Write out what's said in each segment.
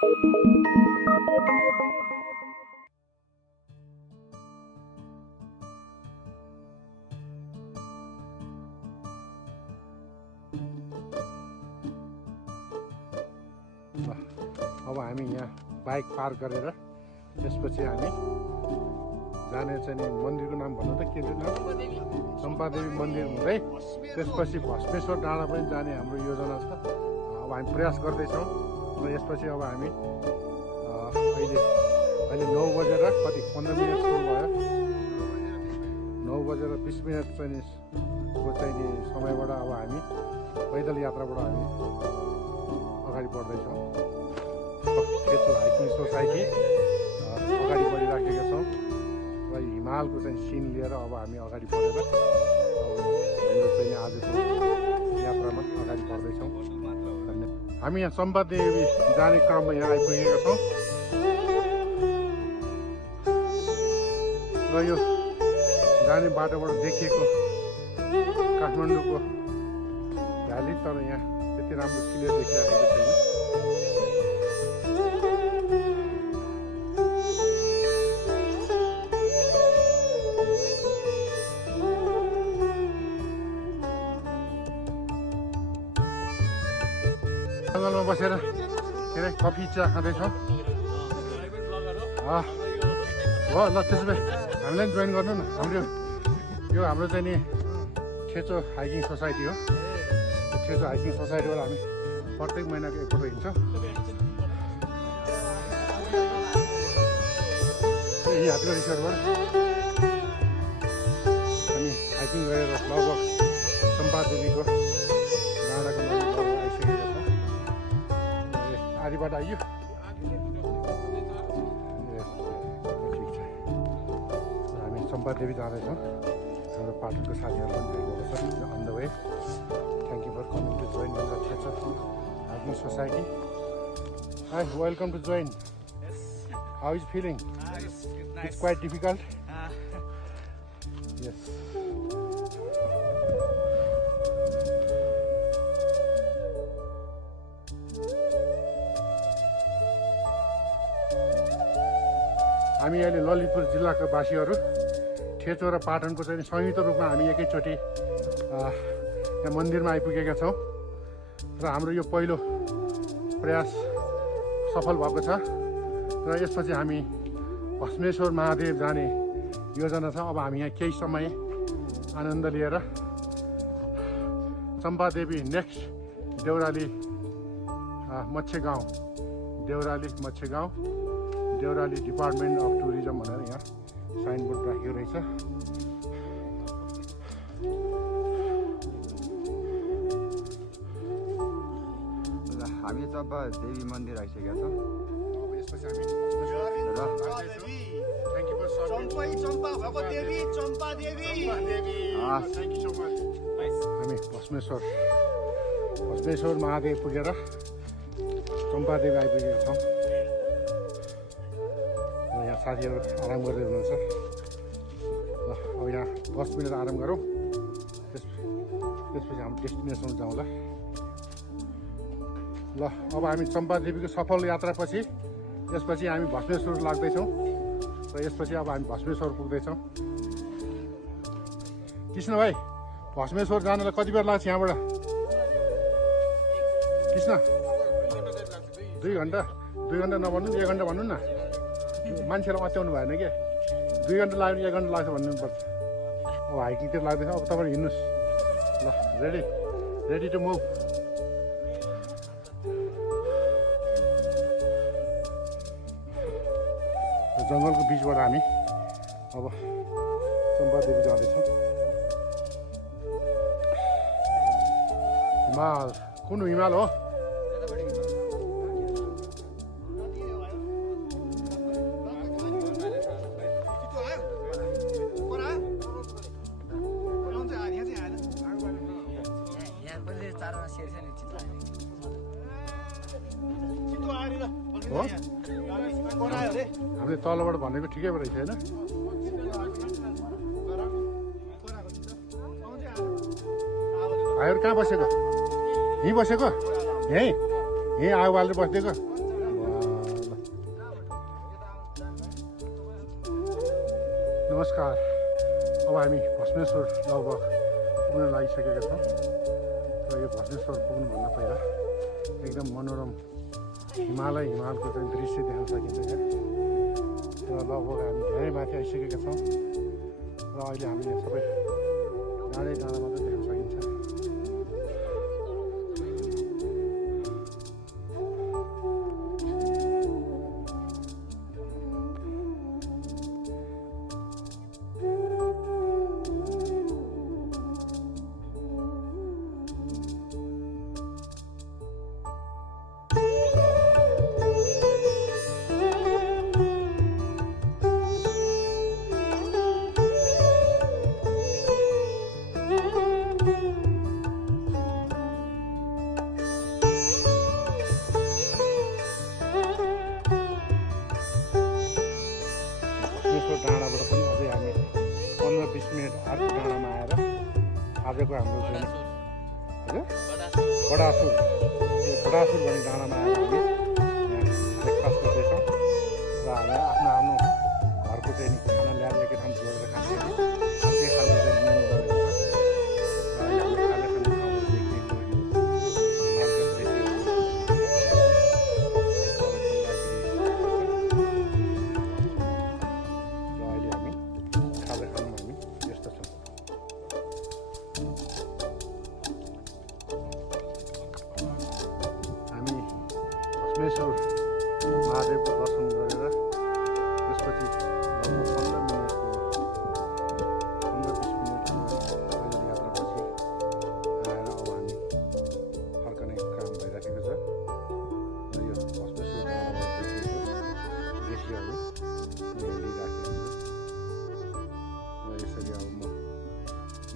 अब हामी यहाँ बाइक पार्क गरेर त्यसपछि हामी जाने चाहिँ मन्दिरको नाम भन्नु त के थियो चम्पा देवी मन्दिर हुँदै त्यसपछि भस्मेश्वर डाँडा पनि जाने हाम्रो योजना छ। अब हामी प्रयास गर्दैछौँ र यसपछि अब हामी अहिले 9 बजेर कति 15 मिनट सुरु भयो। 9 बजेर 20 मिनट चाहिँ समयबाट अब हामी पैदल यात्राबाट हामी अगाडि बढ्दैछौँ। थेचो हाइकिङ सोसाइटी अगाडि बढिराखेका छौँ र हिमालको चाहिँ सिन लिएर अब हामी अगाडि बढेर हाम्रो चाहिँ आजको यात्रामा अगाडि बढ्दैछौँ। हामी यहाँ चम्पा देवी जाने क्रममा यहाँ आइपुगेका छौँ र यो जाने बाटोबाट देखिएको काठमाडौँको भ्याली, तर यहाँ त्यति राम्रो क्लियर देखिरहेको छैन। जङ्गलमा बसेर के अरे कफी चिया खाँदैछौँ। हो ल त्यसो भए हामीलाई पनि जोइन गर्नु न। हाम्रो चाहिँ नि थेचो हाइकिङ सोसाइटी हो। थेचो हाइकिङ सोसाइटीबाट हामी प्रत्येक महिनाको एकपल्ट हिँड्छौँ। यही हातको रिसोर्टबाट हामी हाइकिङ गरेर लगभग चम्पा देवीको डाँडाको नजिक लगभग आइसकेका छौँ। आधी बाटो आइयो। ठिक छ, हामी चम्पा देवी जाँदैछौँ। हाम्रो पाटनको साथीहरू पनि भेट्नुभएको छ on the way. Thank you for coming to join the Thecho hiking society. Hi, welcome to join. Yes. How is feeling? It's nice. It's quite difficult. Yes. हामी अहिले ललितपुर जिल्लाका वासीहरू थेचो र पाटनको चाहिँ संयुक्त रूपमा हामी एकैचोटि यहाँ मन्दिरमा आइपुगेका छौँ र हाम्रो यो पहिलो प्रयास सफल भएको छ र यसपछि हामी भस्मेश्वर महादेव जाने योजना छ। अब हामी यहाँ केही समय आनन्द लिएर चम्पा देवी नेक्स्ट देउराली मत्स्य गाउँ देउराली डिपार्टमेन्ट अफ टुरिज्म भनेर यहाँ साइनबोर्ड राखेको रहेछ। हामी चम्पा देवी मन्दिर आइसकेका छौँ। हामी भस्मेश्वर महादेव पुगेर चम्पा देवी आइपुगेका छौँ र यहाँ साथीहरू आराम गर्दै हुनुहुन्छ। ल अब यहाँ 10 मिनट आराम गरौँ, त्यसपछि हामी डेस्टिनेसन जाउँला। ल अब हामी चम्पा देवीको सफल यात्रापछि यसपछि हामी भस्मेश्वर लाग्दैछौँ र यसपछि अब हामी भस्मेश्वर पुग्दैछौँ। कृष्ण भाइ, भस्मेश्वर जानलाई कति बेर लाग्छ यहाँबाट? कृष्ण 2 घन्टा नभन्नु, 1 घन्टा भन्नु न। मान्छेलाई अत्याउनु भएन क्या। 2 घन्टा लाग्यो 1 घन्टा लाग्छ भन्नुपर्छ। अब हाइकिङतिर लाग्दैछ। अब तपाईँ हिँड्नुहोस्। ल रेडी टु मुभ। जङ्गलको बिचबाट हामी अब चम्पा देवी जाँदैछौँ। हिमाल कुन हिमाल हो? हामीले तलबाट भनेको ठिकै रहेछ होइन? भाइहरू कहाँ बसेको? यहीँ बसेको? यहीँ आगो बालेर बसिदिएको? नमस्कार। अब हामी भस्मेश्वर लगभग पुग्न लागिसकेका छौँ र यो भस्मेश्वर पुग्नुभन्दा पहिला एकदम मनोरम हिमालको चाहिँ दृश्य देख्न सकिन्छ यहाँ र लगभग हामी धेरै माथि आइसकेका छौँ र अहिले हामी यहाँ सबै डाँडा मात्रै देख्न सकिन्छ। डाँडाबाट पनि अझै हामी 15-20 मिनट अर्को डाँडामा आएर आजको हाम्रो चाहिँ बडासुर भन्ने डाँडामा आएर हामी यहाँ ब्रेकफास्ट गर्दैछौँ र हामी आफ्नो घरको चाहिँ खाना ल्याएर एकै ठाउँ जोडेर खाने अर्कै खालको चाहिँ मेनु बनेको छ र अहिले हामी खाना खाने ठाउँहरू देखिएको हिमालका दृश्यहरू भस्मेश्वर महादेवको दर्शन गरेर त्यसपछि लगभग 15-20 मिनटको पैदल यात्रापछि आएर अब हामी फर्कने काम भइराखेको छ र यो भस्मेश्वर डाँडाबाट देखिएको दृश्यहरू लिइराखेको छु र यसरी अब म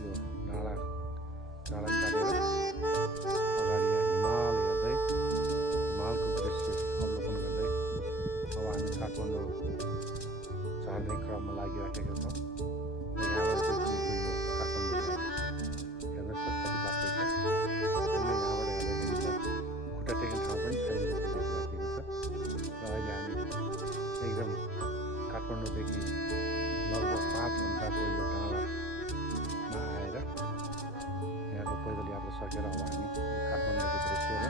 यो डाँडा काटेर अगाडि हिमाल हेर्दै हिमालको दृश्य अवलोकन गर्दै अब हामी काठमाडौँ झर्ने क्रममा लागिराखेका छौँ। यहाँबाट देखिएको यो काठमाडौँ हेर्नुहोस् त कति बाटो छ। यहाँबाट हेर्दाखेरि त खुट्टा टेक्ने ठाउँ पनि छैन जस्तो देखिराखेको छ र अहिले हामी एकदम काठमाडौँदेखि लगभग 5 घन्टाको यो डाँडामा आएर यहाँको पैदल यात्रा सकेर अब हामी काठमाडौँको दृश्य र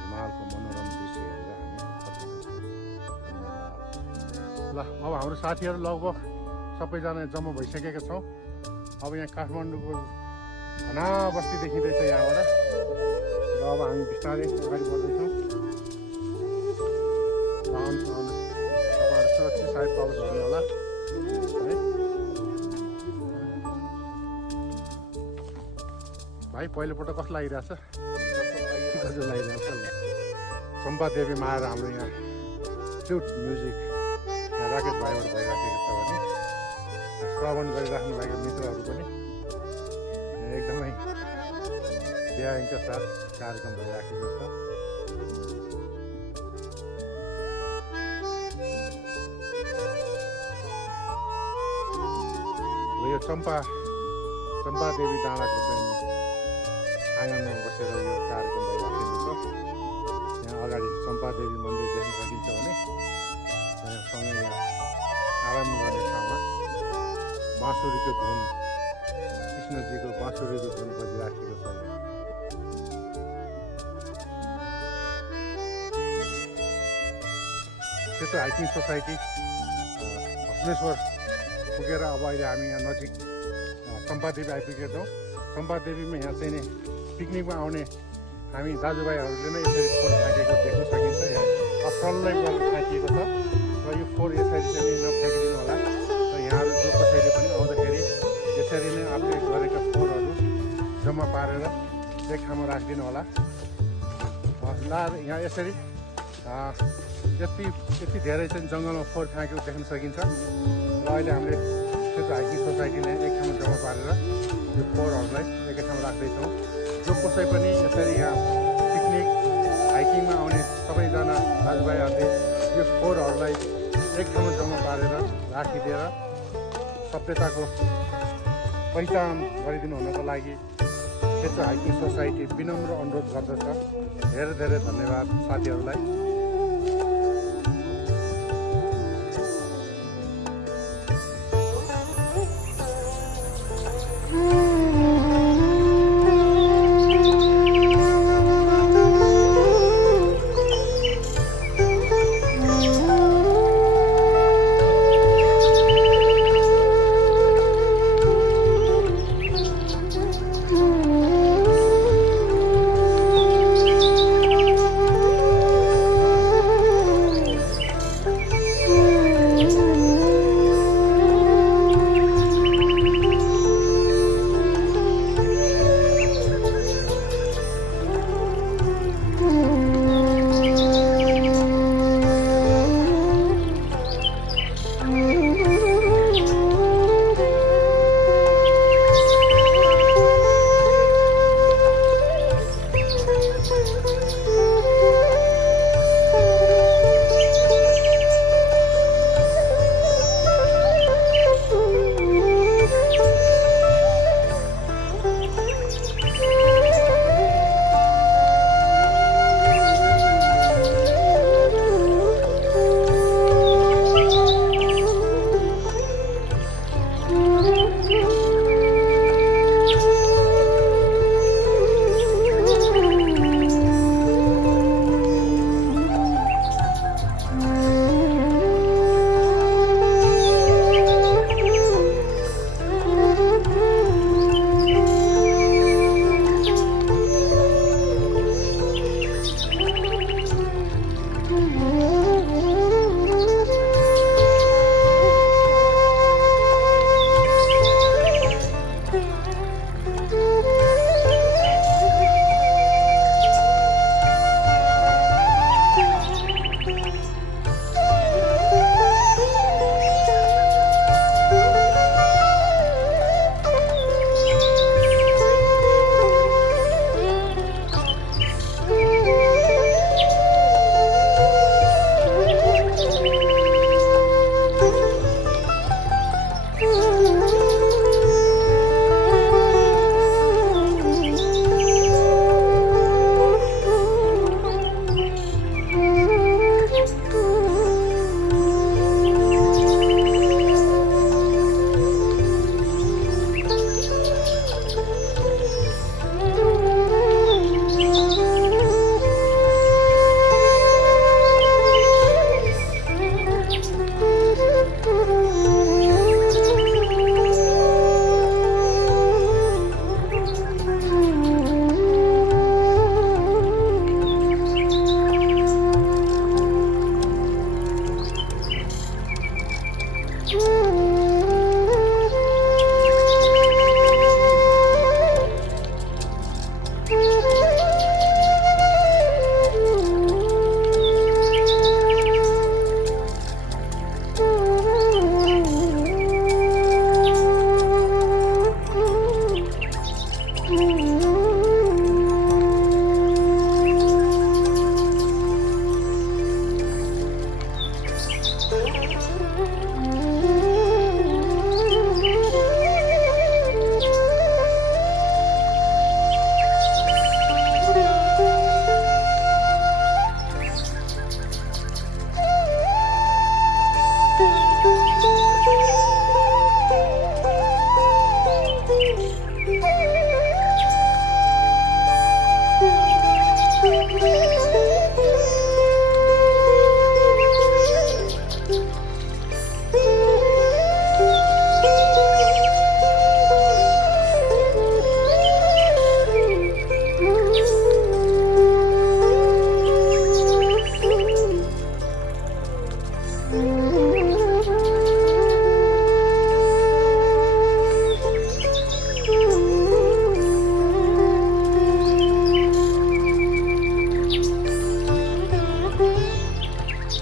हिमालको मनोरम दृश्य हेरेर हामी फर्किँदैछौँ। ल अब हाम्रो साथीहरू लगभग सबैजना जम्मा भइसकेका छौँ। अब यहाँ काठमाडौँको घना बस्ती देखिँदैछ यहाँबाट र अब हामी बिस्तारै अगाडि बढ्दैछौँ। तपाईँहरू सुरक्षित सायद पाउनु सक्नु होला है भाइ। पहिलोपल्ट कस्तो लागिरहेछ? कस्तो लागिरहेछ? चम्पा देवी माएर हाम्रो यहाँ फ्लुट म्युजिक राकेश भाइबाट भइराखेको छ भने श्रवण गरिराख्नु भएको मित्रहरू पनि एकदमै व्यायामका साथ कार्यक्रम भइराखेको छ। यो चम्पा देवी डाँडाको चाहिँ आँगनमा बसेर यो कार्यक्रम भइराखेको छ। यहाँ अगाडि चम्पा देवी मन्दिर देख्न सकिन्छ भने सँगै यहाँ आराम गर्ने ठाउँमा बाँसुरीको धुन कृष्णजीको बाँसुरीको धुन बजिराखेको छ। त्यस्तो हाइकिङ सोसाइटी भस्मेश्वर पुगेर अब अहिले हामी यहाँ नजिक चम्पादेवी आइपुगेका छौँ। चम्पादेवीमा यहाँ चाहिँ नि पिकनिकमा आउने हामी दाजुभाइहरूले नै यसरी फोहोर फ्याँकेको देख्न सकिन्छ। यहाँ असलै गरेर फ्याँकिएको छ र यो फोहोर यसरी चाहिँ नफ्याँकिदिनु होला र यहाँहरू जो कसैले पनि आउँदाखेरि यसरी नै आफूले गरेका फोहोरहरू जम्मा पारेर एक ठाउँमा राखिदिनु होला। यहाँ यसरी यति धेरै चाहिँ जङ्गलमा फोहोर फ्याँकेको देख्न सकिन्छ र अहिले हामीले त्यो हाइकिङ सोसाइटीले एक ठाउँमा जम्मा पारेर यो फोहोरहरूलाई एकै ठाउँमा राख्दैछौँ। जो कसै पनि यसरी यहाँ पिकनिक हाइकिङमा आउने सबैजना दाजुभाइहरूले यो फोहोरहरूलाई एक ठाउँमा जम्मा पारेर राखिदिएर सभ्यताको पहिचान गरिदिनु हुनको लागि थेचो हाइकिङ सोसाइटी विनम्र अनुरोध गर्दछ। धेरै धेरै धन्यवाद साथीहरूलाई।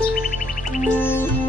है